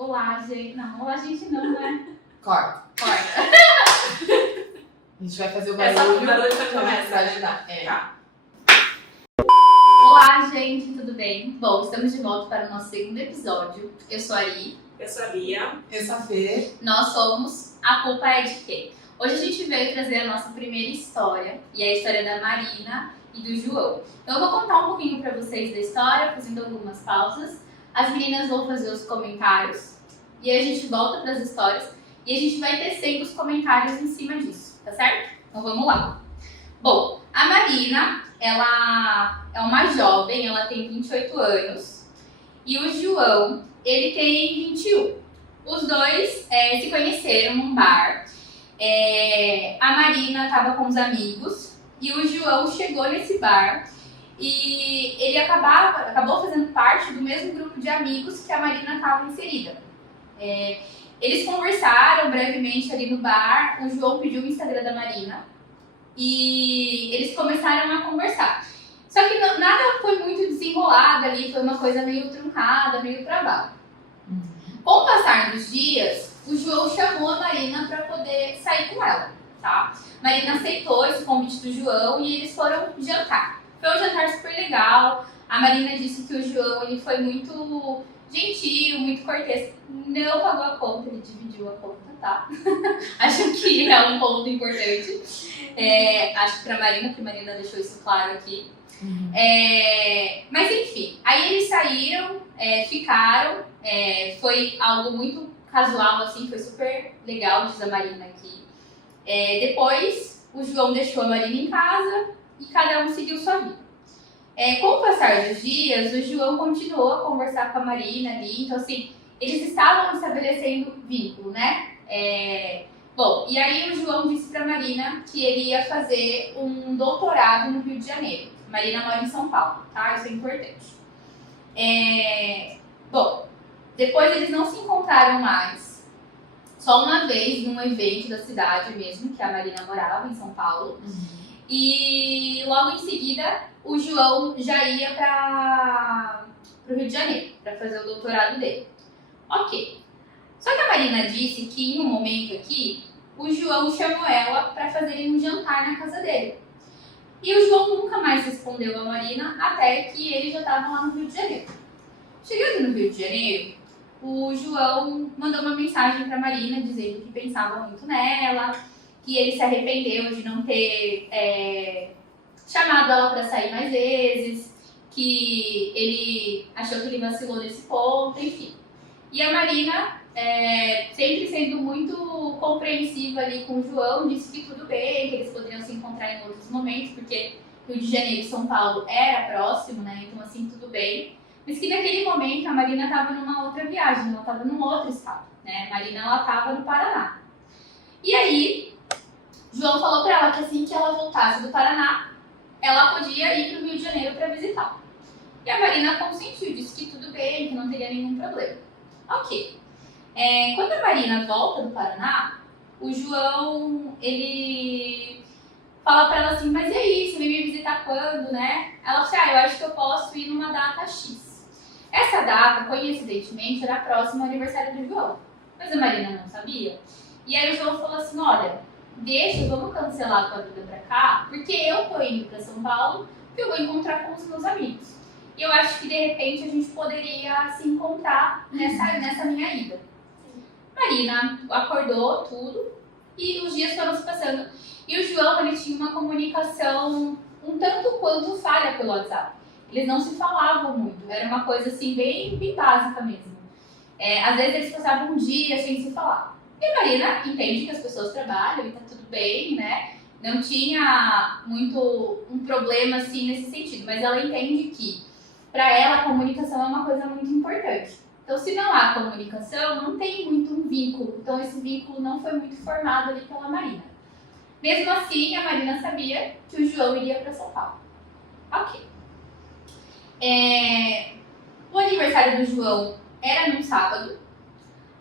Olá, gente. Não, olá, gente, não, né? Corta. A gente vai fazer o barulho. É só o barulho que começa pra ajudar. Tá. Olá, gente, tudo bem? Bom, estamos de volta para o nosso segundo episódio. Eu sou a Ari. Eu sou a Bia. Eu sou a Fê. Nós somos A Culpa é de Quê? Hoje a gente veio trazer a nossa primeira história, e é a história da Marina e do João. Então eu vou contar um pouquinho para vocês da história, fazendo algumas pausas. As meninas vão fazer os comentários, e aí a gente volta para as histórias, e a gente vai tecendo os comentários em cima disso, tá certo? Então vamos lá. Bom, a Marina, ela é uma jovem, ela tem 28 anos, e o João, ele tem 21. Os dois se conheceram num bar. A Marina estava com os amigos e o João chegou nesse bar e ele acabou fazendo parte do mesmo grupo de amigos que a Marina estava inserida. Eles conversaram brevemente ali no bar, o João pediu o Instagram da Marina e eles começaram a conversar. Só que nada foi muito desenrolado ali, foi uma coisa meio truncada, meio travada. Com o passar dos dias, o João chamou a Marina para poder sair com ela, tá? Marina aceitou esse convite do João e eles foram jantar. Foi um jantar super legal. A Marina disse que o João ele foi muito gentil, muito cortês. Não pagou a conta, ele dividiu a conta, tá? Acho que é um ponto importante. Acho que pra Marina, porque a Marina deixou isso claro aqui. Mas enfim, aí eles saíram, ficaram, foi algo muito casual, assim, foi super legal, diz a Marina aqui. Depois, o João deixou a Marina em casa e cada um seguiu sua vida. Com o passar dos dias, o João continuou a conversar com a Marina ali, então assim, eles estavam estabelecendo vínculo, né? Bom, e aí o João disse pra Marina que ele ia fazer um doutorado no Rio de Janeiro. A Marina mora em São Paulo, tá? Isso é importante. Bom, depois eles não se encontraram mais. Só uma vez num evento da cidade mesmo, que a Marina morava em São Paulo. E logo em seguida, o João já ia para o Rio de Janeiro, para fazer o doutorado dele. Ok. Só que a Marina disse que em um momento aqui, o João chamou ela para fazerem um jantar na casa dele. E o João nunca mais respondeu a Marina, até que ele já estava lá no Rio de Janeiro. Chegando no Rio de Janeiro, o João mandou uma mensagem para Marina dizendo que pensava muito nela, que ele se arrependeu de não ter chamado ela para sair mais vezes, que ele achou que ele vacilou nesse ponto, enfim. E a Marina, sempre sendo muito compreensiva ali com o João, disse que tudo bem, que eles poderiam se encontrar em outros momentos, porque Rio de Janeiro e São Paulo era próximo, né? Então assim, tudo bem. Mas que naquele momento a Marina estava numa outra viagem, ela estava num outro estado, né? A Marina, ela estava no Paraná. E aí, João falou para ela que assim que ela voltasse do Paraná, ela podia ir para o Rio de Janeiro para visitá-lo. E a Marina consentiu, disse que tudo bem, que não teria nenhum problema. Ok. Quando a Marina volta do Paraná, o João, ele fala para ela assim, mas e aí, você vai me visitar quando, né? Ela falou assim, eu acho que eu posso ir numa data X. Essa data, coincidentemente, era próxima ao aniversário do João. Mas a Marina não sabia. E aí o João falou assim, olha, vamos cancelar a tua vida pra cá, porque eu tô indo pra São Paulo, porque eu vou encontrar com os meus amigos. E eu acho que, de repente, a gente poderia se encontrar nessa minha ida. Marina acordou tudo e os dias foram se passando. E o João, ele tinha uma comunicação um tanto quanto falha pelo WhatsApp. Eles não se falavam muito, era uma coisa assim bem básica mesmo. Às vezes eles passavam um dia sem se falar. E a Marina entende que as pessoas trabalham e tá tudo bem, né? Não tinha muito um problema assim nesse sentido, mas ela entende que para ela a comunicação é uma coisa muito importante. Então, se não há comunicação, não tem muito um vínculo. Então, esse vínculo não foi muito formado ali pela Marina. Mesmo assim, a Marina sabia que o João iria para São Paulo. Ok. O aniversário do João era num sábado.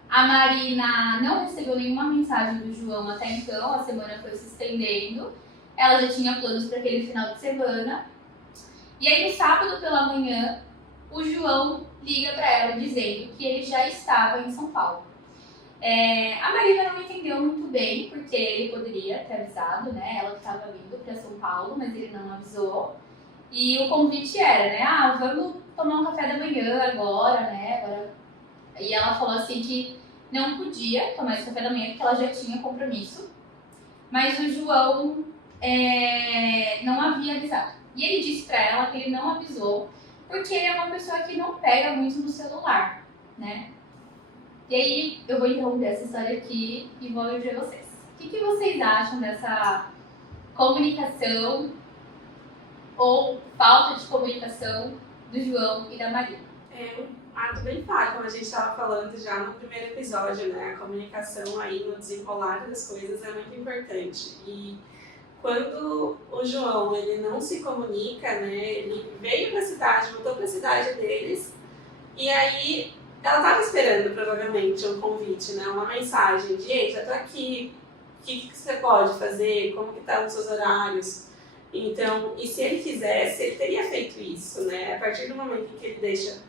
A Marina não recebeu nenhuma mensagem do João até então, a semana foi se estendendo. Ela já tinha planos para aquele final de semana. E aí, no sábado pela manhã, o João liga para ela dizendo que ele já estava em São Paulo. A Marina não entendeu muito bem, porque ele poderia ter avisado, né? Ela que estava vindo para São Paulo, mas ele não avisou. E o convite era, né? Vamos tomar um café da manhã agora, né? E ela falou assim que não podia tomar esse café da manhã, porque ela já tinha compromisso. Mas o João não havia avisado. E ele disse para ela que ele não avisou, porque ele é uma pessoa que não pega muito no celular, né? E aí, eu vou interromper essa história aqui e vou ouvir pra vocês. O que vocês acham dessa comunicação ou falta de comunicação do João e da Marina? É um ato bem falho, como a gente estava falando já no primeiro episódio, né? A comunicação aí no desenrolar das coisas é muito importante. E quando o João, ele não se comunica, né? Ele veio para a cidade, voltou para a cidade deles, e aí ela estava esperando provavelmente um convite, né? Uma mensagem de: ei, já tô aqui, o que você pode fazer, como que estão os seus horários? Então, e se ele quisesse, ele teria feito isso, né? A partir do momento em que ele deixa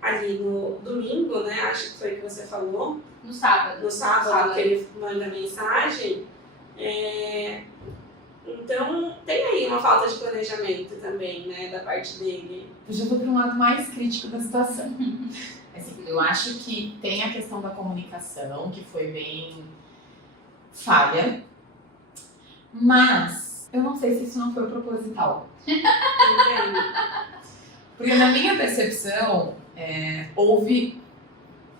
ali no domingo, né? Acho que foi o que você falou. No sábado. No sábado que ele manda mensagem. Então, tem aí uma falta de planejamento também, né? Da parte dele. Eu já vou para um lado mais crítico da situação. Assim, eu acho que tem a questão da comunicação, que foi bem falha, mas eu não sei se isso não foi proposital. Porque na minha percepção, houve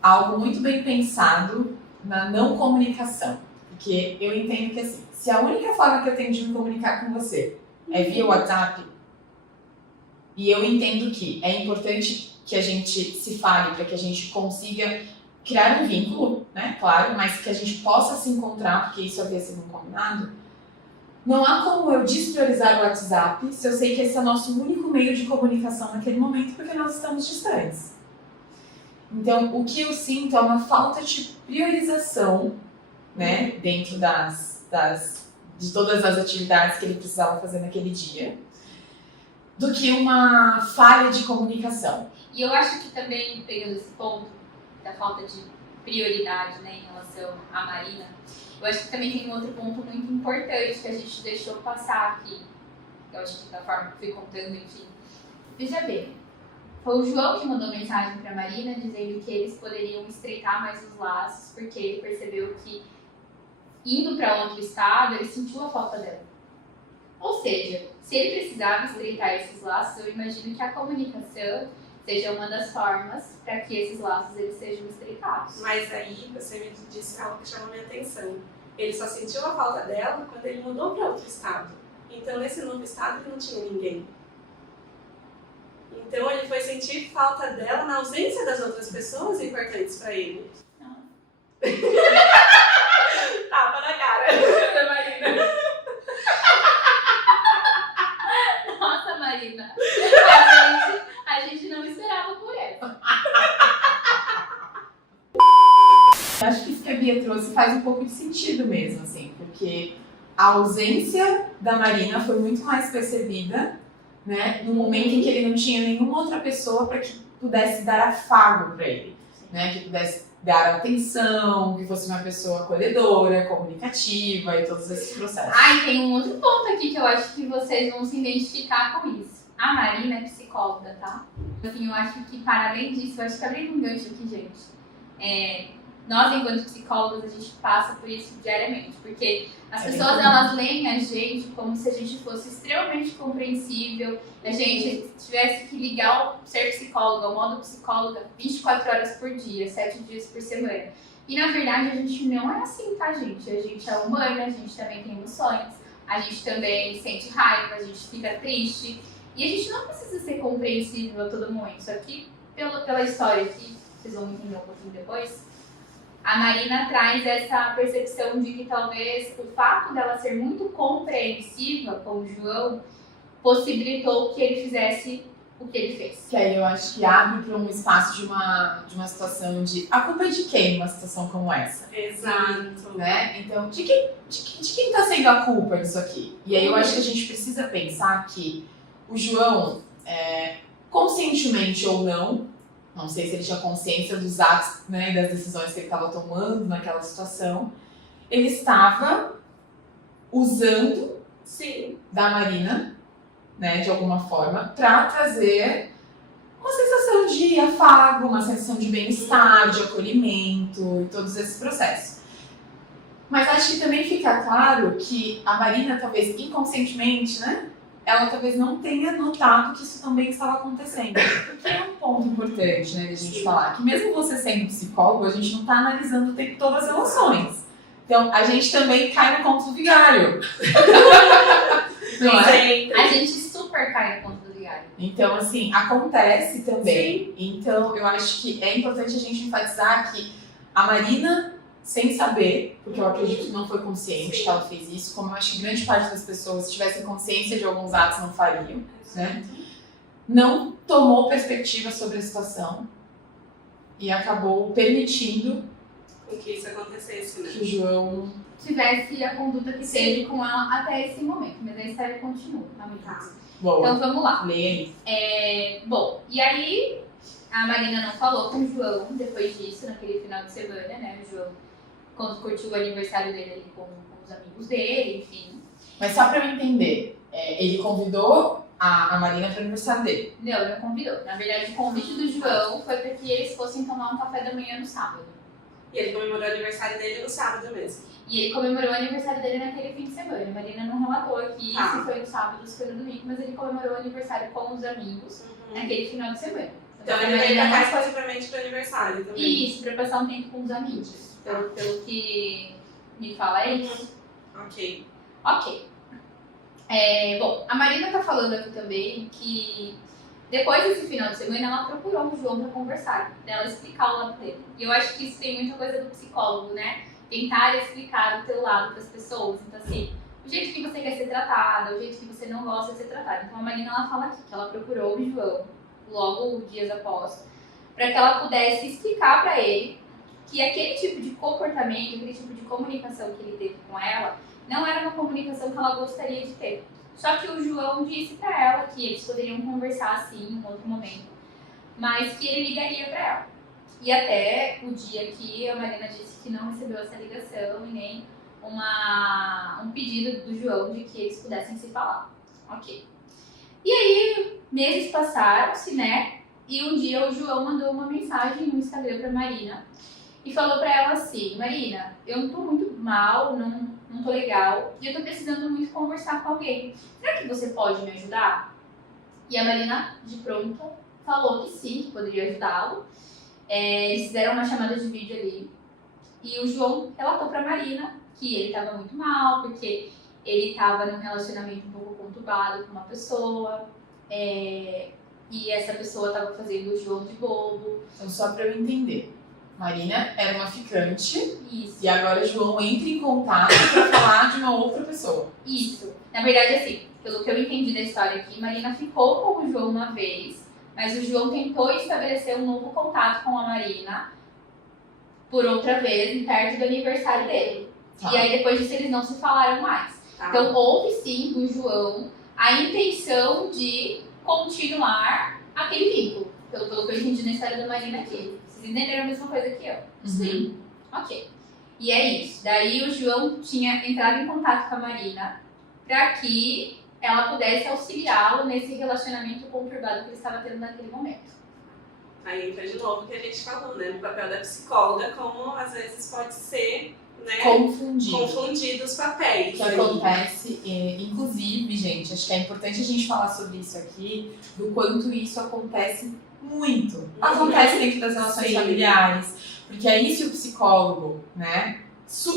algo muito bem pensado na não comunicação. Porque eu entendo que, assim, se a única forma que eu tenho de me comunicar com você é via WhatsApp, e eu entendo que é importante que a gente se fale para que a gente consiga criar um vínculo, né, claro, mas que a gente possa se encontrar, porque isso havia sido um combinado, não há como eu despriorizar o WhatsApp se eu sei que esse é o nosso único meio de comunicação naquele momento, porque nós estamos distantes. Então, o que eu sinto é uma falta de priorização, né, dentro de todas as atividades que ele precisava fazer naquele dia, do que uma falha de comunicação. E eu acho que também, pegando esse ponto da falta de prioridade, né, em relação à Marina, eu acho que também tem um outro ponto muito importante que a gente deixou passar aqui. Eu acho que da forma que fui contando, enfim. Veja bem, foi o João que mandou mensagem para a Marina dizendo que eles poderiam estreitar mais os laços, porque ele percebeu que, indo para outro estado, ele sentiu a falta dela. Ou seja, se ele precisava estreitar esses laços, eu imagino que a comunicação seja uma das formas para que esses laços eles sejam estreitados. Mas aí você me disse algo que chamou minha atenção. Ele só sentiu a falta dela quando ele mudou para outro estado. Então, nesse novo estado, ele não tinha ninguém. Então, ele foi sentir falta dela na ausência das outras pessoas importantes para ele. Tapa na cara da Marina. Nossa, Marina, a gente não esperava por essa. Acho que isso que a Bia trouxe faz um pouco de sentido mesmo, assim, porque a ausência da Marina foi muito mais percebida, né, no momento em que ele não tinha nenhuma outra pessoa para que pudesse dar afago para ele, né, que pudesse dar atenção, que fosse uma pessoa acolhedora, comunicativa e todos esses processos. Tem um outro ponto aqui que eu acho que vocês vão se identificar com isso. A Marina é psicóloga, tá? Assim, eu acho que, para além disso, eu acho que abrindo um gancho aqui, gente, nós, enquanto psicólogos, a gente passa por isso diariamente, porque as pessoas, elas leem a gente como se a gente fosse extremamente compreensível, a gente tivesse que ligar o ser psicóloga, o modo psicóloga, 24 horas por dia, 7 dias por semana. E, na verdade, a gente não é assim, tá, gente? A gente é humana, a gente também tem emoções, a gente também sente raiva, a gente fica triste, e a gente não precisa ser compreensível a todo momento. Só que, pela história aqui, vocês vão entender um pouquinho depois, a Marina traz essa percepção de que talvez o fato dela ser muito compreensiva com o João possibilitou que ele fizesse o que ele fez. Que aí eu acho que abre para um espaço de uma situação de... A culpa é de quem numa situação como essa? Exato. Né? Então, de quem está sendo a culpa disso aqui? E aí eu acho que a gente precisa pensar que o João, conscientemente ou não sei se ele tinha consciência dos atos, né, das decisões que ele estava tomando naquela situação, ele estava usando Sim. da Marina, né, de alguma forma, para trazer uma sensação de afago, uma sensação de bem-estar, de acolhimento e todos esses processos. Mas acho que também fica claro que a Marina, talvez inconscientemente, né, ela talvez não tenha notado que isso também estava acontecendo. Porque é um ponto importante, né, de a gente falar, que mesmo você sendo psicólogo, a gente não está analisando o tempo todo as emoções. Então, a gente também cai no conto do vigário. Não é? A gente super cai no conto do vigário. Então, assim, acontece também. Sim. Então, eu acho que é importante a gente enfatizar que a Marina, sem saber, porque eu acredito que não foi consciente que ela fez isso, como eu acho que grande parte das pessoas, se tivessem consciência de alguns atos, não fariam, né? Não tomou perspectiva sobre a situação e acabou permitindo que isso acontecesse, né? que o João tivesse a conduta que teve com ela até esse momento. Mas a história continua, tá? Tá. Boa. Então vamos lá. Leia aí. Bom, e aí a Marina não falou com o João depois disso, naquele final de semana, né? O João, quando curtiu o aniversário dele ali com os amigos dele, enfim. Mas só pra eu entender, ele convidou a Marina para o aniversário dele. Não convidou. Na verdade, o convite do João foi para que eles fossem tomar um café da manhã no sábado. E ele comemorou o aniversário dele no sábado mesmo. E ele comemorou o aniversário dele naquele fim de semana. A Marina não relatou aqui se foi no sábado ou se foi no domingo, mas ele comemorou o aniversário com os amigos naquele final de semana. Então ele veio pra cá exclusivamente pro aniversário também. Isso, pra passar um tempo com os amigos. Pelo que me fala é isso. Ok. Bom, a Marina tá falando aqui também que depois desse final de semana ela procurou o João pra conversar, pra ela explicar o lado dele. E eu acho que isso tem muita coisa do psicólogo, né? Tentar explicar o teu lado pras pessoas. Então assim, o jeito que você quer ser tratada, o jeito que você não gosta de ser tratada. Então a Marina ela fala aqui que ela procurou o João logo dias após, para que ela pudesse explicar para ele que aquele tipo de comportamento, aquele tipo de comunicação que ele teve com ela, não era uma comunicação que ela gostaria de ter. Só que o João disse para ela que eles poderiam conversar assim em um outro momento, mas que ele ligaria para ela. E até o dia que a Marina disse que não recebeu essa ligação e nem um pedido do João de que eles pudessem se falar. Ok. E aí, meses passaram-se, né? E um dia o João mandou uma mensagem no Instagram pra Marina e falou pra ela assim: Marina, eu não tô muito mal, não tô legal e eu tô precisando muito conversar com alguém. Será que você pode me ajudar? E a Marina, de pronto, falou que sim, que poderia ajudá-lo. Eles fizeram uma chamada de vídeo ali e o João relatou pra Marina que ele tava muito mal, porque ele estava num relacionamento um pouco conturbado com uma pessoa, e essa pessoa estava fazendo o João de bobo. Então, só para eu entender, Marina era uma ficante. Isso. E agora o João entra em contato para falar de uma outra pessoa. Isso. Na verdade, assim, pelo que eu entendi da história aqui, Marina ficou com o João uma vez, mas o João tentou estabelecer um novo contato com a Marina por outra vez, perto do aniversário dele. Tá. E aí, depois disso, eles não se falaram mais. Tá. Então, houve sim do João a intenção de continuar aquele vínculo, pelo que eu entendi na história da Marina aqui. Vocês entenderam a mesma coisa que eu? Sim. Ok. E é isso. Daí o João tinha entrado em contato com a Marina para que ela pudesse auxiliá-lo nesse relacionamento conturbado que ele estava tendo naquele momento. Aí entra de novo o que a gente falou, né? O papel da psicóloga, como às vezes pode ser, né? Confundido os papéis. O que acontece, inclusive, gente, acho que é importante a gente falar sobre isso aqui, do quanto isso acontece muito. Acontece dentro das relações familiares. Porque aí se o psicólogo, né,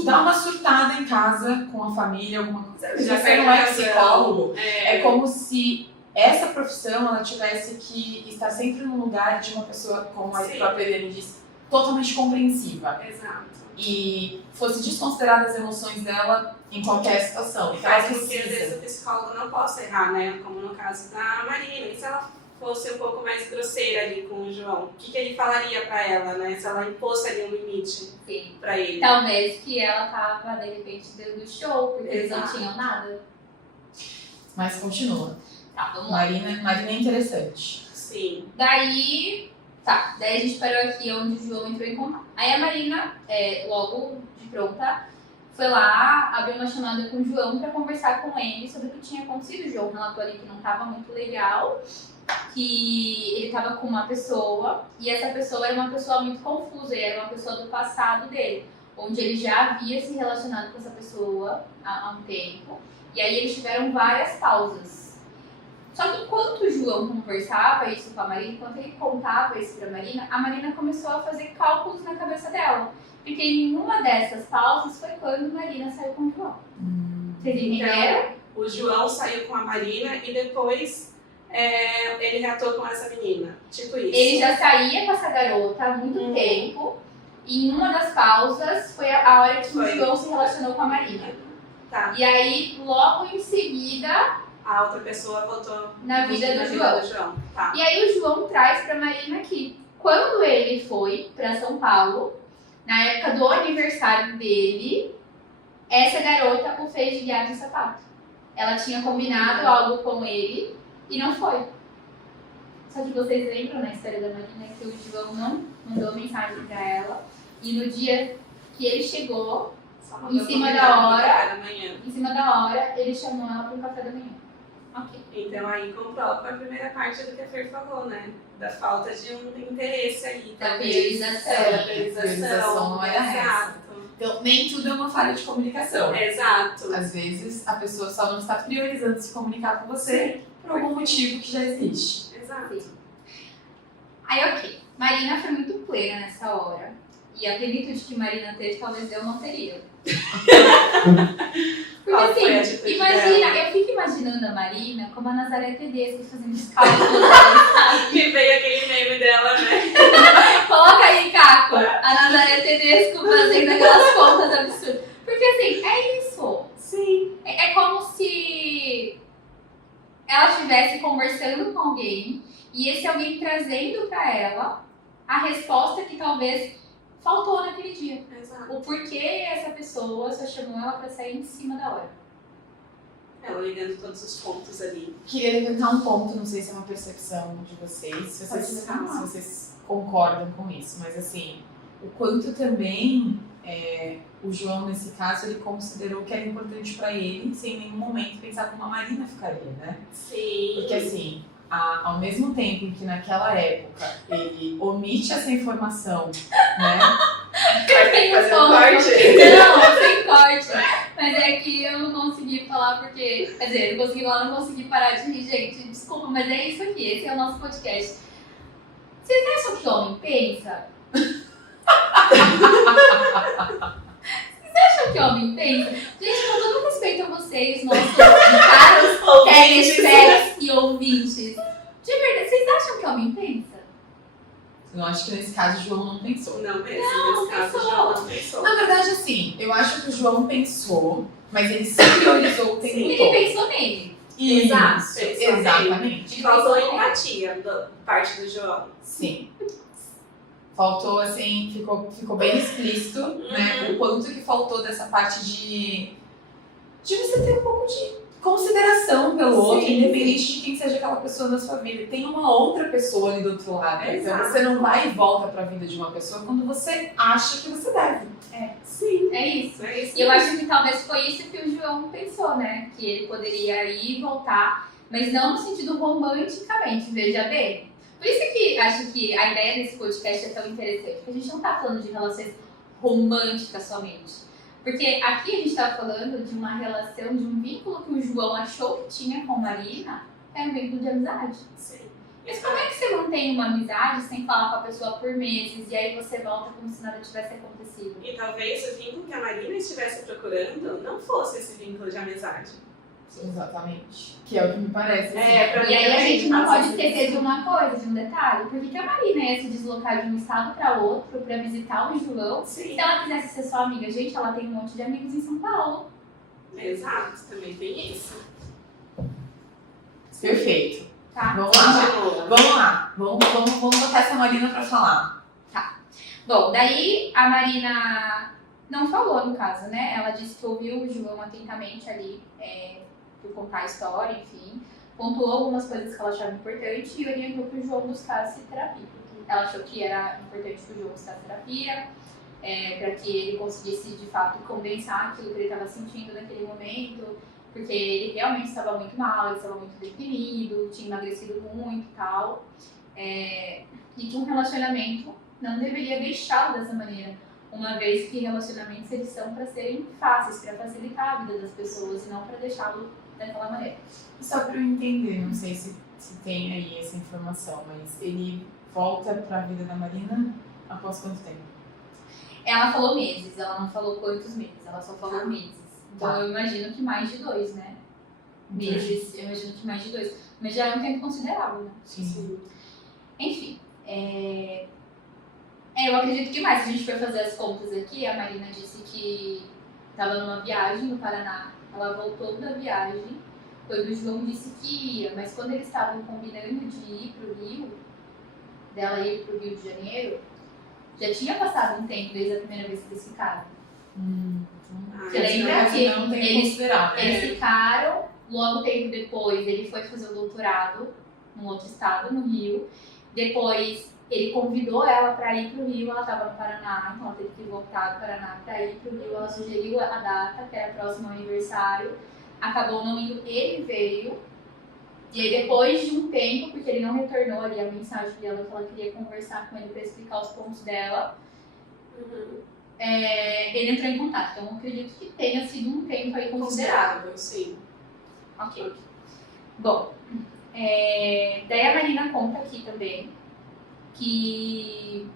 dá uma surtada em casa com a família, alguma coisa, já você não é psicólogo, é como se essa profissão ela tivesse que estar sempre no lugar de uma pessoa, como a própria Helene disse, totalmente compreensiva. Exato. E fosse desconsiderar as emoções dela em qualquer situação. E faz com que às vezes o psicólogo não possa errar, né? Como no caso da Marina. E se ela fosse um pouco mais grosseira ali com o João, o que ele falaria pra ela, né? Se ela impôsse ali um limite pra ele. Talvez que ela tava, de repente, dando show, porque eles não tinham nada. Mas continua. Tá, vamos lá. Marina é interessante. Sim. Daí a gente parou aqui onde o João entrou em contato. Aí a Marina, logo de pronta, foi lá, abriu uma chamada com o João pra conversar com ele sobre o que tinha acontecido. O João relatou ali que não tava muito legal, que ele tava com uma pessoa, e essa pessoa era uma pessoa muito confusa, e era uma pessoa do passado dele, onde ele já havia se relacionado com essa pessoa há um tempo, e aí eles tiveram várias pausas. Só que enquanto o João conversava isso com a Marina, enquanto ele contava isso pra Marina, a Marina começou a fazer cálculos na cabeça dela. Porque em uma dessas pausas foi quando Marina saiu com o João. Vocês entenderam? Então, o João saiu com a Marina e depois ele reatou com essa menina. Tipo isso. Ele já saía com essa garota há muito tempo. E em uma das pausas foi a hora que o João se relacionou com a Marina. Tá. E aí, logo em seguida, a outra pessoa voltou na vida do João. Tá. E aí o João traz pra Marina que quando ele foi pra São Paulo, na época do aniversário dele, essa garota o fez de gato e sapato. Ela tinha combinado algo com ele e não foi. Só que vocês lembram na história da Marina que o João não mandou mensagem pra ela. E no dia que ele chegou, em cima da hora, ele chamou ela para o café da manhã. Ok. Então aí comprova a primeira parte do que a Fer falou, né? Da falta de um interesse aí. Da priorização. A priorização não era essa. Então, nem tudo é uma falha de comunicação. Exato. Às vezes, a pessoa só não está priorizando se comunicar com você por algum motivo que já existe. Exato. Aí, ok. Marina foi muito plena nessa hora. E a plenitude que Marina teve, talvez eu não teria. Porque assim, imagina, eu fico imaginando a Marina como a Nazaré Tedesco fazendo os cálculos. Que veio aquele meme dela, né? Coloca aí, Caco, a Nazaré Tedesco fazendo aquelas contas absurdas. Porque assim, é isso. Sim. É como se ela estivesse conversando com alguém e esse alguém trazendo pra ela a resposta que talvez faltou naquele dia. Exato. O porquê essa pessoa só chamou ela pra sair em cima da hora. Ela ligando todos os pontos ali. Queria levantar um ponto, não sei se é uma percepção de vocês, se vocês concordam com isso, mas assim, o quanto também o João, nesse caso, ele considerou que era importante pra ele, sem em nenhum momento pensar como a Marina ficaria, né? Sim. Porque assim, ao mesmo tempo em que naquela época ele omite essa informação, né? Vai ter que fazer um corte. Não, sem corte. Mas é que eu não consegui falar porque... Quer dizer, eu consegui falar, não consegui parar de rir. Gente, desculpa, mas é isso aqui. Esse é o nosso podcast. Vocês acham que homem pensa? Vocês acham que homem pensa? Gente, com todo respeito a vocês, nossos caros telespectadores e ouvintes. De verdade, vocês acham que homem pensa? Eu acho que nesse caso o João não pensou. Não mesmo, Não, nesse caso o pensou. João não pensou. Na verdade, assim, eu acho que o João pensou, mas ele se priorizou o tempo Ele todo. pensou nele. Exato, Isso, pensou exatamente. Faltou empatia da parte do João. Sim. Faltou, assim, ficou bem explícito, né? O quanto que faltou dessa parte de você ter um pouco de consideração pelo outro, independente de quem seja aquela pessoa na sua vida. Tem uma outra pessoa ali do outro lado, né? Então você não vai e volta pra vida de uma pessoa quando você acha que você deve. Sim. É isso. É isso. E eu acho que talvez foi isso que o João pensou, né? Que ele poderia ir e voltar, mas não no sentido romanticamente, veja bem. Por isso que acho que a ideia desse podcast é tão interessante, porque a gente não tá falando de relações românticas somente. Porque aqui a gente tá falando de uma relação, de um vínculo que o João achou que tinha com Marina, era um vínculo de amizade. Sim. Mas como é que você mantém uma amizade sem falar com a pessoa por meses e aí você volta como se nada tivesse acontecido? E talvez o vínculo que a Marina estivesse procurando não fosse esse vínculo de amizade. Exatamente. Que é o que me parece. assim. Pra mim E aí a também, gente não nossa, pode esquecer de uma coisa, de um detalhe. Por que a Marina ia se deslocar de um estado para outro para visitar o João? Sim. Se ela quisesse ser sua amiga, gente, ela tem um monte de amigos em São Paulo. Exato, também tem isso. Perfeito. Tá? Vamos lá. Vamos botar essa Marina pra falar. Bom, daí a Marina não falou, no caso, né? Ela disse que ouviu o João atentamente ali, por contar a história, enfim. pontuou algumas coisas que ela achava importante e orientou para o João buscar terapia. Ela achou que era importante que o João buscasse terapia, para que ele conseguisse, de fato, condensar aquilo que ele estava sentindo naquele momento, porque ele realmente estava muito mal, ele estava muito deprimido, tinha emagrecido muito e tal, e que um relacionamento não deveria deixá-lo dessa maneira, uma vez que relacionamentos eles são para serem fáceis, para facilitar a vida das pessoas e não para deixá-lo daquela maneira. Só para eu entender, não sei se tem aí essa informação, mas ele volta para a vida da Marina após quanto tempo? Ela falou meses, ela não falou quantos meses, ela só falou meses. Então Tá. eu imagino que mais de 2, né? Meses, eu imagino que mais de 2. Mas já é um tempo considerável, né? Sim. Enfim, eu acredito que mais. Se a gente for fazer as contas aqui, a Marina disse que estava numa viagem no Paraná, ela voltou da viagem, quando o João disse que ia, mas quando eles estavam combinando de ir pro Rio, dela ir pro Rio de Janeiro, já tinha passado um tempo desde a primeira vez que eles ficaram. Você lembra que não tem eles- considerado, né? Eles ficaram, logo tempo depois ele foi fazer o doutorado num outro estado, no Rio. Depois ele convidou ela para ir pro Rio, ela estava no Paraná, então ela teve que voltar do Paraná para ir pro Rio. Ela sugeriu a data, que era próximo ao aniversário. Acabou não indo, ele veio. E aí depois de um tempo, porque ele não retornou ali a mensagem dela, que ela queria conversar com ele para explicar os pontos dela, ele entrou em contato. Então eu acredito que tenha sido um tempo aí considerável. Considerável, sim. Ok. Bom, daí a Marina conta aqui também que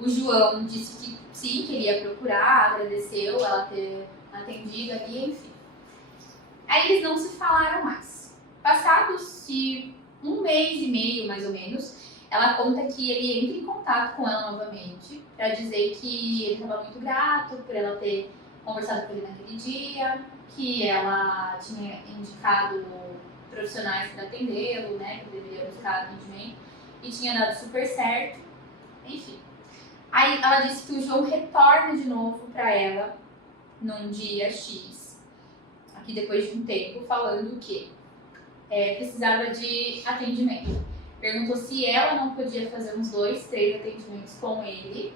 o João disse que sim, queria procurar, agradeceu ela ter atendido ali, enfim. Aí eles não se falaram mais. Passados-se um mês e meio, mais ou menos, ela conta que ele entra em contato com ela novamente para dizer que ele estava muito grato por ela ter conversado com ele naquele dia, que ela tinha indicado profissionais para atendê-lo, né, que deveria buscar atendimento, e tinha dado super certo, enfim. Aí ela disse que o João retorna de novo para ela num dia X, aqui depois de um tempo, falando que precisava de atendimento. Perguntou se ela não podia fazer uns 2, 3 atendimentos com ele.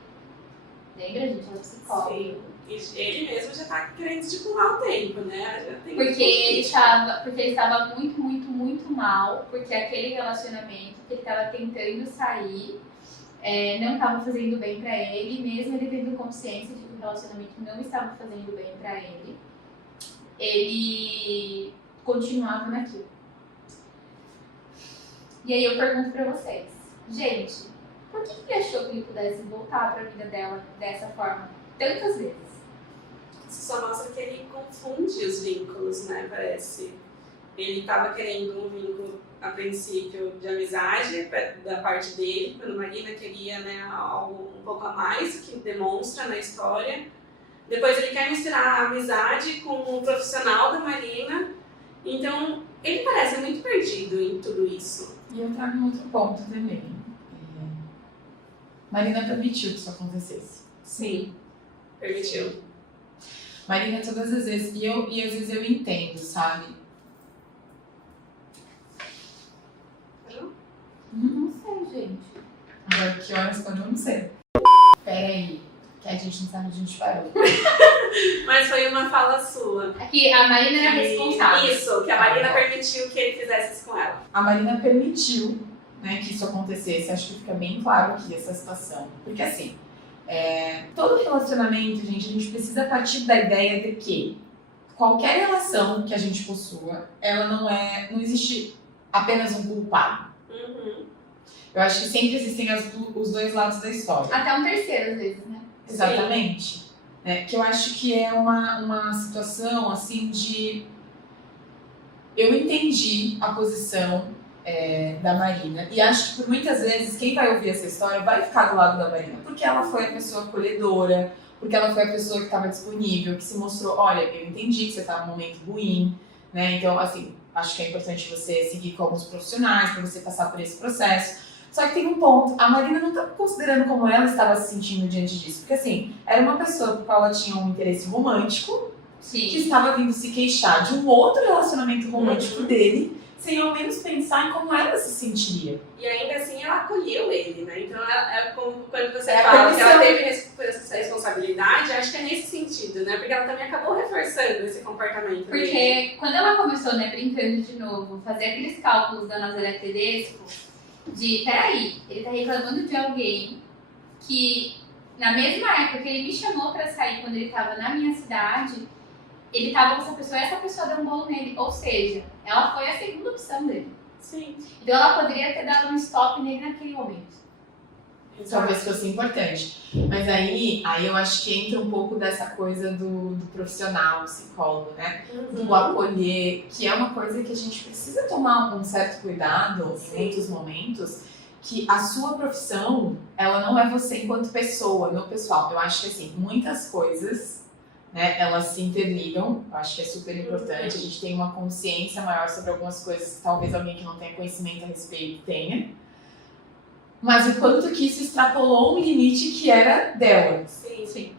Lembra, gente? Ela é psicóloga. Sim. E ele mesmo já tá querendo estipular o tempo, né? Já tem Porque ele estava muito, muito, muito mal, porque aquele relacionamento que ele estava tentando sair não estava fazendo bem para ele, mesmo ele tendo consciência de que o relacionamento não estava fazendo bem para ele continuava naquilo. E aí eu pergunto para vocês, gente, por que ele achou que ele pudesse voltar para a vida dela dessa forma tantas vezes? Isso só mostra que ele confunde os vínculos, né? Parece. Ele estava querendo um vínculo, a princípio, de amizade da parte dele, quando a Marina queria, né, algo um pouco a mais, o que demonstra na história. Depois ele quer misturar a amizade com o profissional da Marina. Então, ele parece muito perdido em tudo isso. E eu trago um outro ponto também. Marina permitiu que isso acontecesse. Sim, permitiu. Marina, todas as vezes, e às vezes eu entendo, sabe? Não sei, gente. Agora, que horas quando eu não sei. Peraí, que a gente não sabe onde a gente parou. Mas foi uma fala sua. Aqui a Marina era responsável. Isso, que a Marina permitiu que ele fizesse isso com ela. A Marina permitiu, né, que isso acontecesse. Acho que fica bem claro aqui essa situação. Porque assim, todo relacionamento, gente, a gente precisa partir da ideia de que qualquer relação que a gente possua, ela não existe apenas um culpado. Eu acho que sempre existem os dois lados da história. Até um terceiro, às vezes, né? Exatamente. Que eu acho que é uma situação assim de... Eu entendi a posição da Marina e acho que por muitas vezes quem vai ouvir essa história vai ficar do lado da Marina, porque ela foi a pessoa acolhedora, porque ela foi a pessoa que estava disponível, que se mostrou, olha, eu entendi que você está num momento ruim, né? Então, assim, acho que é importante você seguir com alguns profissionais para você passar por esse processo. Só que tem um ponto, a Marina não estava considerando como ela estava se sentindo diante disso, porque assim, era uma pessoa com a qual ela tinha um interesse romântico, Sim. que estava vindo se queixar de um outro relacionamento romântico dele, sem ao menos pensar em como ela se sentiria. E ainda assim ela acolheu ele, né? Então é como quando você É a fala que ela permissão. teve essa responsabilidade, acho que é nesse sentido, né? Porque ela também acabou reforçando esse comportamento dele. Porque quando ela começou, né, brincando de novo, fazer aqueles cálculos da Nazaré Tedesco, de, peraí, ele tá reclamando de alguém que, na mesma época que ele me chamou pra sair, quando ele tava na minha cidade, ele tava com essa pessoa e essa pessoa deu um bolo nele. Ou seja, ela foi a segunda opção dele. Sim. Então ela poderia ter dado um stop nele naquele momento. Talvez fosse importante. Mas aí eu acho que entra um pouco dessa coisa do profissional, psicólogo, né? Do acolher, que é uma coisa que a gente precisa tomar um certo cuidado em muitos momentos, que a sua profissão, ela não é você enquanto pessoa, no pessoal. Eu acho que, assim, muitas coisas, né, elas se interligam. Eu acho que é super importante. A gente tem uma consciência maior sobre algumas coisas que talvez alguém que não tenha conhecimento a respeito tenha. Mas o quanto que isso extrapolou um limite que era dela. Sim. Sim.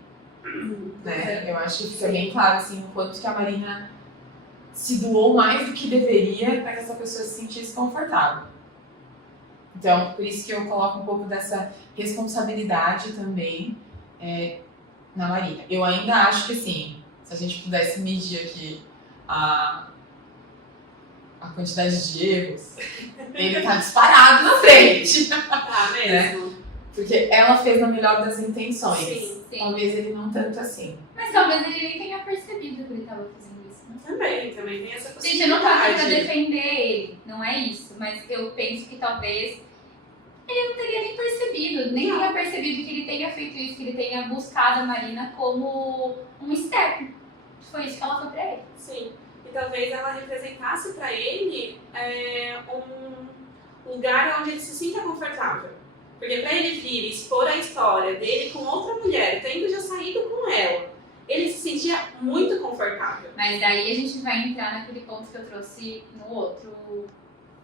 Né? Eu acho que fica bem claro, assim, o quanto que a Marina se doou mais do que deveria para que essa pessoa se sentisse confortável. Então, por isso que eu coloco um pouco dessa responsabilidade também na Marina. Eu ainda acho que, assim, se a gente pudesse medir aqui a quantidade de erros, ele tá disparado na frente. Tá mesmo. Porque ela fez na melhor das intenções. Sim. Talvez ele não tanto assim. Mas talvez ele nem tenha percebido que ele tava fazendo isso, né? Também tem essa possibilidade. Gente, eu não tô aqui pra defender ele, não é isso. Mas eu penso que talvez ele não teria nem percebido, nem tenha percebido que ele tenha feito isso, que ele tenha buscado a Marina como um step. Foi isso que ela foi pra ele. Sim. E talvez ela representasse pra ele um lugar onde ele se sinta confortável. Porque pra ele vir e expor a história dele com outra mulher, tendo já saído com ela, ele se sentia muito confortável. Mas daí a gente vai entrar naquele ponto que eu trouxe no outro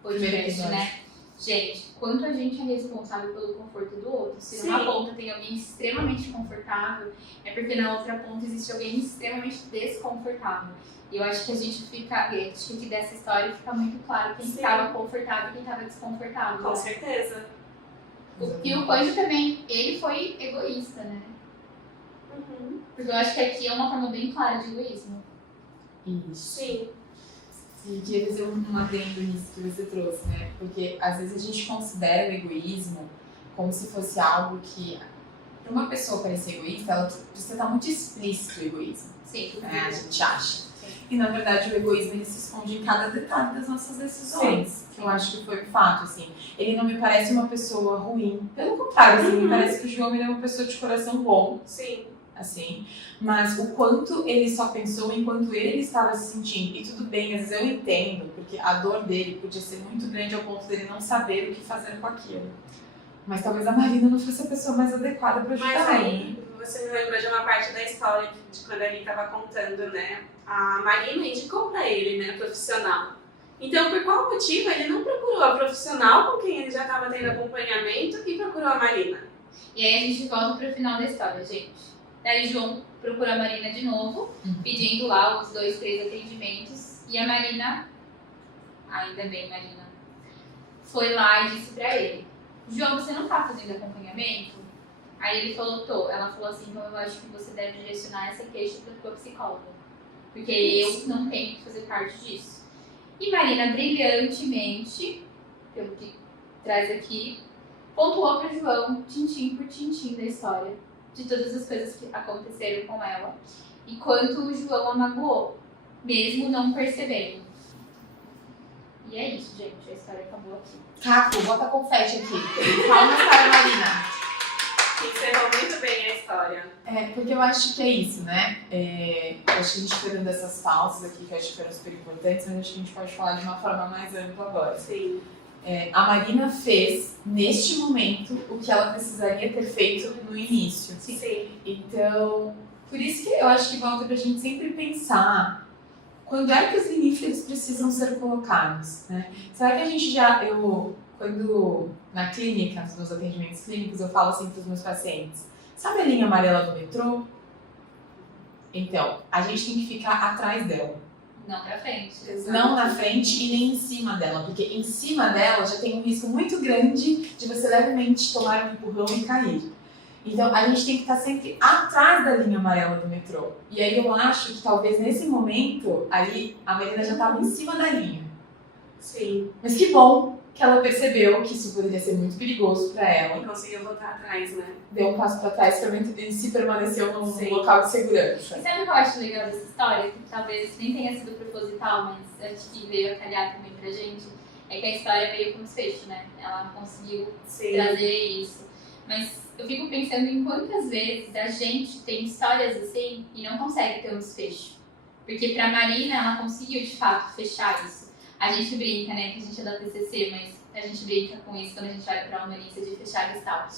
podcast, né? Gente, quanto a gente é responsável pelo conforto do outro. Se numa ponta tem alguém extremamente confortável, é porque na outra ponta existe alguém extremamente desconfortável. E eu acho que a gente fica, acho que aqui dessa história fica muito claro quem estava confortável e quem estava desconfortável. Com né? certeza. E o Coisa também, ele foi egoísta, né? Porque eu acho que aqui é uma forma bem clara de egoísmo. Isso. Sim. E queria fazer um adendo nisso que você trouxe, né? Porque às vezes a gente considera o egoísmo como se fosse algo que, para uma pessoa parecer egoísta, ela precisa estar muito explícito o egoísmo. Sim. Né? A gente acha. E na verdade o egoísmo ele se esconde em cada detalhe das nossas decisões. Que eu acho que foi um fato, assim. Ele não me parece uma pessoa ruim. Pelo contrário, assim, me parece que o João ele é uma pessoa de coração bom. Sim. Assim, mas o quanto ele só pensou enquanto ele estava se sentindo. E tudo bem, às vezes eu entendo, porque a dor dele podia ser muito grande ao ponto dele não saber o que fazer com aquilo. Mas talvez a Marina não fosse a pessoa mais adequada para ajudar. Mas aí, você me lembrou de uma parte da história de quando ele estava contando, né? A Marina indicou para ele, né, profissional. Então, por qual motivo ele não procurou a profissional com quem ele já estava tendo acompanhamento e procurou a Marina? E aí a gente volta pro final da história, gente. Daí João procura a Marina de novo, pedindo lá os 2, 3 atendimentos. E a Marina, ainda bem Marina, foi lá e disse pra ele: João, você não tá fazendo acompanhamento? Aí ele falou, tô. Ela falou assim, então eu acho que você deve direcionar essa queixa pra tua psicóloga. Porque eu não tenho que fazer parte disso. E Marina, brilhantemente, pelo que traz aqui, pontuou para João, tintim por tintim da história, de todas as coisas que aconteceram com ela. E quanto o João a magoou, mesmo não percebendo. E é isso, gente. A história acabou aqui. Caco, bota confete aqui. Palmas para a Marina. Encerrou muito bem a história. Porque eu acho que é isso, né? Eu acho que a gente foi dando essas pausas aqui que eu acho que foram super importantes, mas acho que a gente pode falar de uma forma mais ampla agora. Sim. A Marina fez, neste momento, o que ela precisaria ter feito no início. Sim. Então, por isso que eu acho que volta pra gente sempre pensar quando é que os limites eles precisam ser colocados, né? Será que a gente quando na clínica, nos meus atendimentos clínicos, eu falo assim para os meus pacientes, sabe a linha amarela do metrô? Então, a gente tem que ficar atrás dela. Não pra frente. Não na frente e nem em cima dela, porque em cima dela já tem um risco muito grande de você levemente tomar um empurrão e cair. Então a gente tem que estar sempre atrás da linha amarela do metrô. E aí eu acho que talvez nesse momento, ali a Marina já estava em cima da linha. Sim. Mas que bom que ela percebeu que isso poderia ser muito perigoso para ela. E conseguiu voltar atrás, né? Deu um passo para trás e se permaneceu num Sim. local de segurança. E sabe o que eu acho legal dessa história? Que talvez nem tenha sido proposital, mas acho que veio a calhar também pra gente. É que a história veio com desfecho, né? Ela conseguiu trazer isso. Mas eu fico pensando em quantas vezes a gente tem histórias assim e não consegue ter um desfecho. Porque pra Marina, ela conseguiu de fato fechar isso. A gente brinca, né, que a gente é da TCC, mas a gente brinca com isso quando a gente vai pra humanista de fechar gestalt.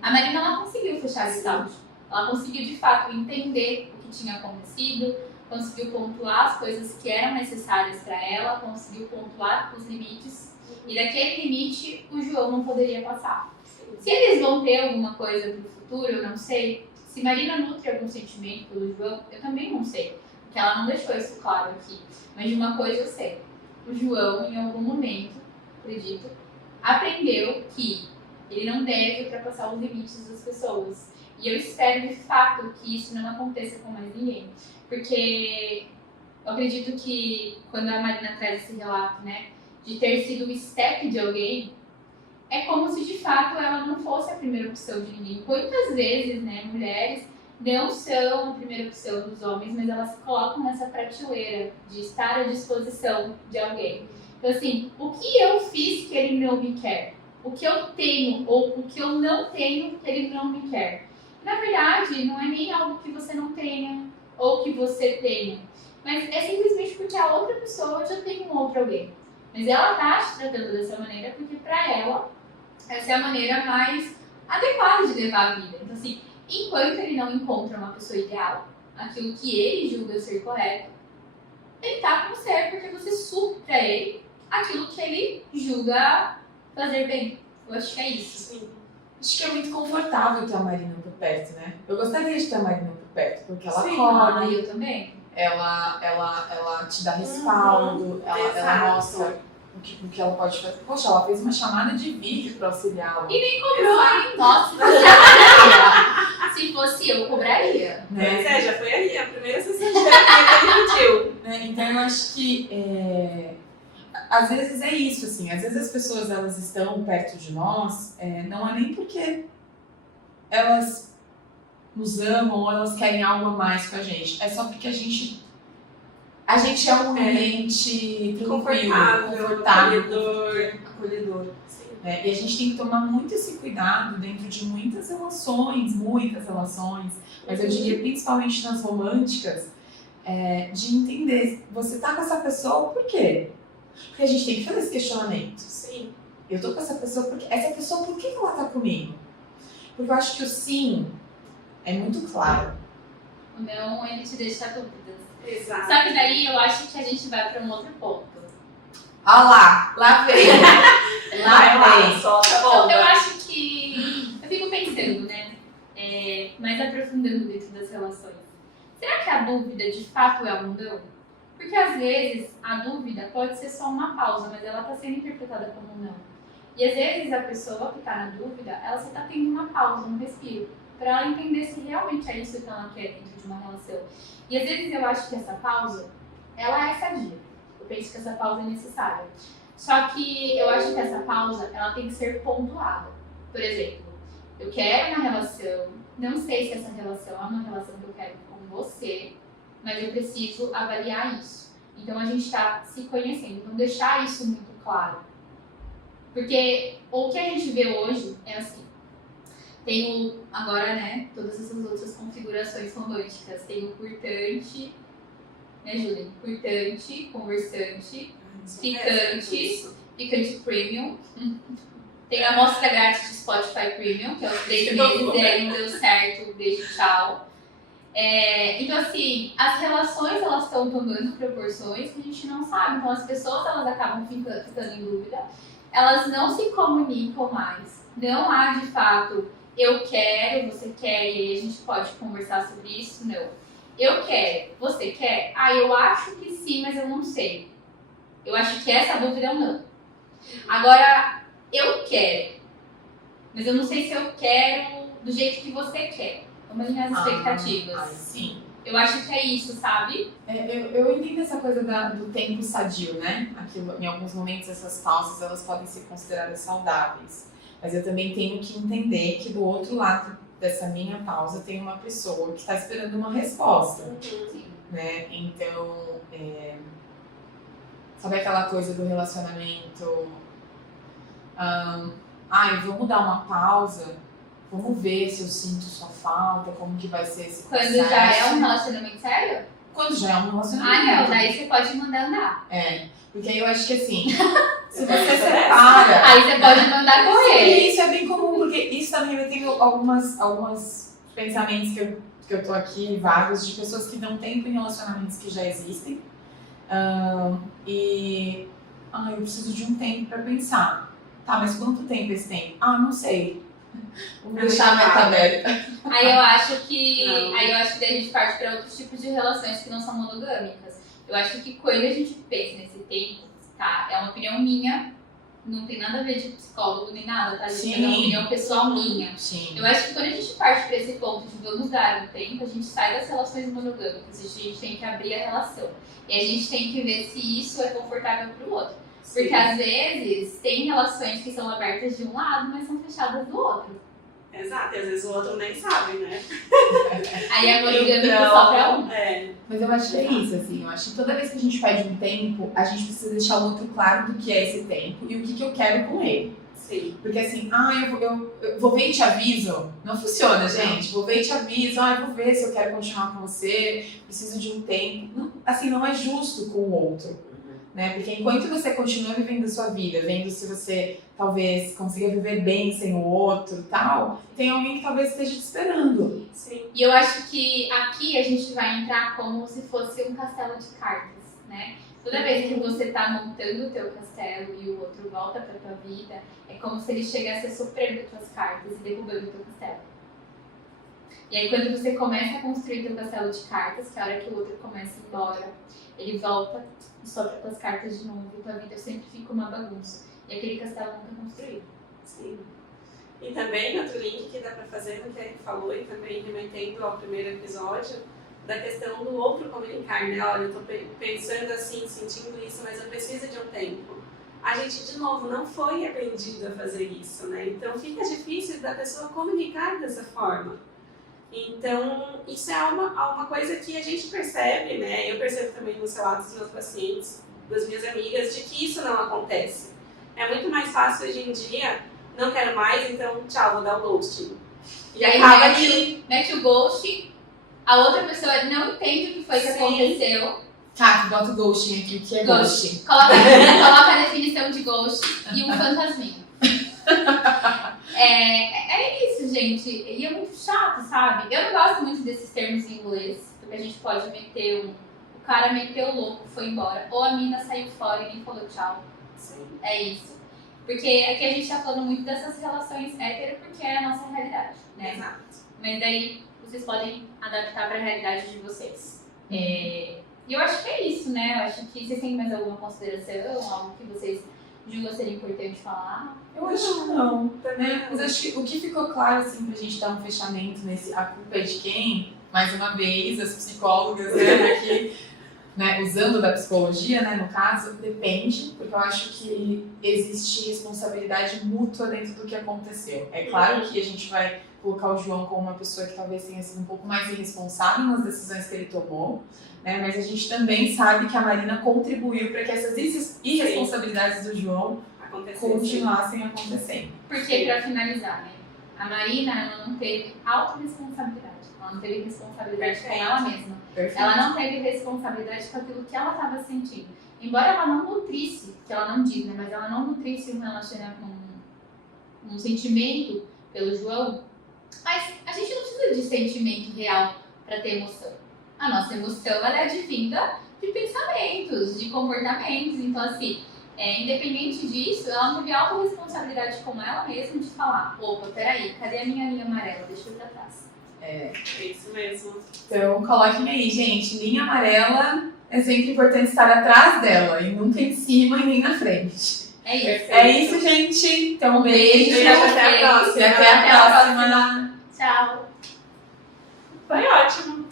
A Marina, ela conseguiu fechar gestalt. Ela conseguiu de fato entender o que tinha acontecido, conseguiu pontuar as coisas que eram necessárias para ela, conseguiu pontuar os limites, e daquele limite o João não poderia passar. Se eles vão ter alguma coisa para o futuro, eu não sei. Se Marina nutre algum sentimento pelo João, eu também não sei, porque ela não deixou isso claro aqui. Mas de uma coisa eu sei, o João, em algum momento, acredito, aprendeu que ele não deve ultrapassar os limites das pessoas. E eu espero, de fato, que isso não aconteça com mais ninguém. Porque eu acredito que quando a Marina traz esse relato, né, de ter sido o step de alguém, é como se, de fato, ela não fosse a primeira opção de ninguém. Quantas vezes, né, mulheres não são a primeira opção dos homens, mas elas se colocam nessa prateleira de estar à disposição de alguém. Então, assim, o que eu fiz que ele não me quer? O que eu tenho ou o que eu não tenho que ele não me quer? Na verdade, não é nem algo que você não tenha ou que você tenha, mas é simplesmente porque a outra pessoa já tem um outro alguém. Mas ela tá te tratando dessa maneira porque pra ela essa é a maneira mais adequada de levar a vida. Então, assim, enquanto ele não encontra uma pessoa ideal, aquilo que ele julga ser correto, ele tá com você porque você supre pra ele aquilo que ele julga fazer bem. Eu acho que é isso. Sim. Acho que é muito confortável ter a Marina por perto, né? Eu gostaria de ter a Marina por perto, porque ela Sim. acolhe, Eu também. ela te dá respaldo, ela mostra o que ela pode fazer. Poxa, ela fez uma chamada de vídeo para auxiliá-la. E nem cobrou, hein? Nossa, se fosse eu, se fosse eu, cobraria. Pois é, já foi ali, a primeira sessão de terapia que ele pediu. Né? Então eu acho que às vezes é isso, assim, às vezes as pessoas elas estão perto de nós, não é nem porque elas nos amam ou elas querem algo a mais com a gente, é só porque a gente é um ambiente tranquilo, confortável, acolhedor. E a gente tem que tomar muito esse cuidado dentro de muitas relações, mas eu diria principalmente nas românticas, de entender, você tá com essa pessoa por quê? Porque a gente tem que fazer esse questionamento. Sim. Eu tô com essa pessoa porque essa pessoa, por que ela tá comigo? Porque eu acho que o sim é muito claro. O não, ele te deixa dúvidas. Exato. Só que daí eu acho que a gente vai para um outro ponto. Ah lá vem. Lá vem. Solta a Então, bomba. eu acho que... Eu fico pensando, né? Mais aprofundando dentro das relações. Será que a dúvida de fato é um não? Porque às vezes a dúvida pode ser só uma pausa, mas ela está sendo interpretada como um não. E às vezes a pessoa que está na dúvida, ela só está tendo uma pausa, um respiro, para ela entender se realmente é isso que ela quer dentro de uma relação. E às vezes eu acho que essa pausa, ela é sadia. Eu penso que essa pausa é necessária. Só que eu acho que essa pausa, ela tem que ser pontuada. Por exemplo, eu quero uma relação, não sei se essa relação é uma relação que eu quero com você, mas eu preciso avaliar isso. Então a gente está se conhecendo, então deixar isso muito claro. Porque o que a gente vê hoje é assim, tem agora, né, todas essas outras configurações românticas, tem o curtante, né, Júlia? Curtante, conversante, ficante premium, tem a amostra grátis de Spotify Premium, que é os 3 meses e aí não deu certo, beijo, tchau. Então assim, as relações elas estão tomando proporções que a gente não sabe, então as pessoas elas acabam ficando em dúvida, elas não se comunicam mais, não há de fato eu quero, você quer, e aí a gente pode conversar sobre isso, não. Eu quero, você quer? Eu acho que sim, mas eu não sei. Eu acho que essa dúvida é um não. Agora, eu quero, mas eu não sei se eu quero do jeito que você quer. Vamos alinhar as expectativas. Sim. Eu acho que é isso, sabe? Eu entendo essa coisa do tempo sadio, né? Aquilo, em alguns momentos essas pausas elas podem ser consideradas saudáveis. Mas eu também tenho que entender que do outro lado dessa minha pausa tem uma pessoa que está esperando uma resposta. Né? Então, sabe aquela coisa do relacionamento? Vamos dar uma pausa, vamos ver se eu sinto sua falta, como que vai ser esse processo. Quando já é um relacionamento sério? Quando já é um relacionamento. Não, daí você pode mandar andar. Porque aí eu acho que assim, se você separa... Aí você pode mandar correr. Isso é bem comum, porque isso também eu tenho alguns pensamentos que eu tô aqui, vários, de pessoas que dão tempo em relacionamentos que já existem. Eu preciso de um tempo pra pensar. Tá, mas quanto tempo esse tempo? Não sei. Vamos deixar a meta aberta. Aí eu acho que daí a gente parte para outros tipos de relações que não são monogâmicas. Eu acho que quando a gente pensa nesse tempo, tá? É uma opinião minha, não tem nada a ver de psicólogo nem nada, tá? Gente? É uma opinião pessoal minha. Sim. Eu acho que quando a gente parte para esse ponto de vamos dar um tempo, a gente sai das relações monogâmicas, a gente tem que abrir a relação. E a gente tem que ver se isso é confortável para o outro. Porque às vezes tem relações que são abertas de um lado, mas são fechadas do outro. Exato, e às vezes o outro nem sabe, né? Aí é monogâmico só pra um. Mas eu acho que é isso, assim. Eu acho que toda vez que a gente pede um tempo, a gente precisa deixar o outro claro do que é esse tempo e o que eu quero com ele. Sim. Porque assim, eu vou ver e te aviso. Não funciona, gente. Vou ver e te aviso. Eu vou ver se eu quero continuar com você. Preciso de um tempo. Não, assim, não é justo com o outro. Né? Porque enquanto você continua vivendo a sua vida, vendo se você talvez consiga viver bem sem o outro e tal, tem alguém que talvez esteja te esperando. Sim. E eu acho que aqui a gente vai entrar como se fosse um castelo de cartas, né? Toda vez que você tá montando o teu castelo e o outro volta pra tua vida, é como se ele chegasse soprando tuas cartas e derrubando o teu castelo. E aí quando você começa a construir teu castelo de cartas, que é a hora que o outro começa a ir embora, ele volta e sopra tuas cartas de novo e tua vida sempre fica uma bagunça. E aquele castelo nunca é construído. Sim. E também outro link que dá pra fazer no que a gente falou e também remetendo ao primeiro episódio, da questão do outro comunicar, né? Olha, eu tô pensando assim, sentindo isso, mas eu preciso de um tempo. A gente, de novo, não foi aprendido a fazer isso, né? Então fica difícil da pessoa comunicar dessa forma. Então, isso é uma coisa que a gente percebe, né? Eu percebo também nos relatos dos meus pacientes, das minhas amigas, de que isso não acontece. É muito mais fácil hoje em dia, não quero mais, então tchau, vou dar o ghosting. E aí acaba mete o ghost, a outra pessoa não entende o que foi que aconteceu. Tá, bota o ghosting aqui, o que é ghosting? Coloca a definição de ghost e um fantasminha. É isso, gente. E é muito chato, sabe? Eu não gosto muito desses termos em inglês, porque a gente pode meter o cara meteu o louco, foi embora. Ou a mina saiu fora e nem falou tchau. Sim. É isso. Porque aqui a gente tá falando muito dessas relações hétero, porque é a nossa realidade, né? Exato. Mas daí vocês podem adaptar pra realidade de vocês. E eu acho que é isso, né? Eu acho que vocês têm mais alguma consideração, algo que vocês julgam ser importante falar? Eu acho que não. Né? Mas acho que o que ficou claro, assim, pra gente dar um fechamento nesse A Culpa é de Quem, mais uma vez, as psicólogas, né, aqui, né, usando da psicologia, né, no caso, depende, porque eu acho que existe responsabilidade mútua dentro do que aconteceu. É claro que a gente vai colocar o João como uma pessoa que talvez tenha sido um pouco mais irresponsável nas decisões que ele tomou, né, mas a gente também sabe que a Marina contribuiu para que essas irresponsabilidades do João continuassem acontecendo. Porque, pra finalizar, né, a Marina, ela não teve autorresponsabilidade. Ela não teve responsabilidade com ela mesma. Perfeito. Ela não teve responsabilidade com aquilo que ela estava sentindo. Embora ela não nutrisse, que ela não diz, né, mas ela não nutrisse um sentimento pelo João, mas a gente não precisa de sentimento real para ter emoção. A nossa emoção, ela é advinda de pensamentos, de comportamentos. Então, assim, independente disso, ela teve autorresponsabilidade com ela mesma de falar, opa, peraí, cadê a minha linha amarela? Deixa eu ir pra trás. É isso mesmo. Então, coloquem aí, gente. Linha amarela é sempre importante estar atrás dela e nunca em cima e nem na frente. É isso. É isso, gente. Então, um beijo. E até a próxima. E até a próxima. Tchau. Foi ótimo.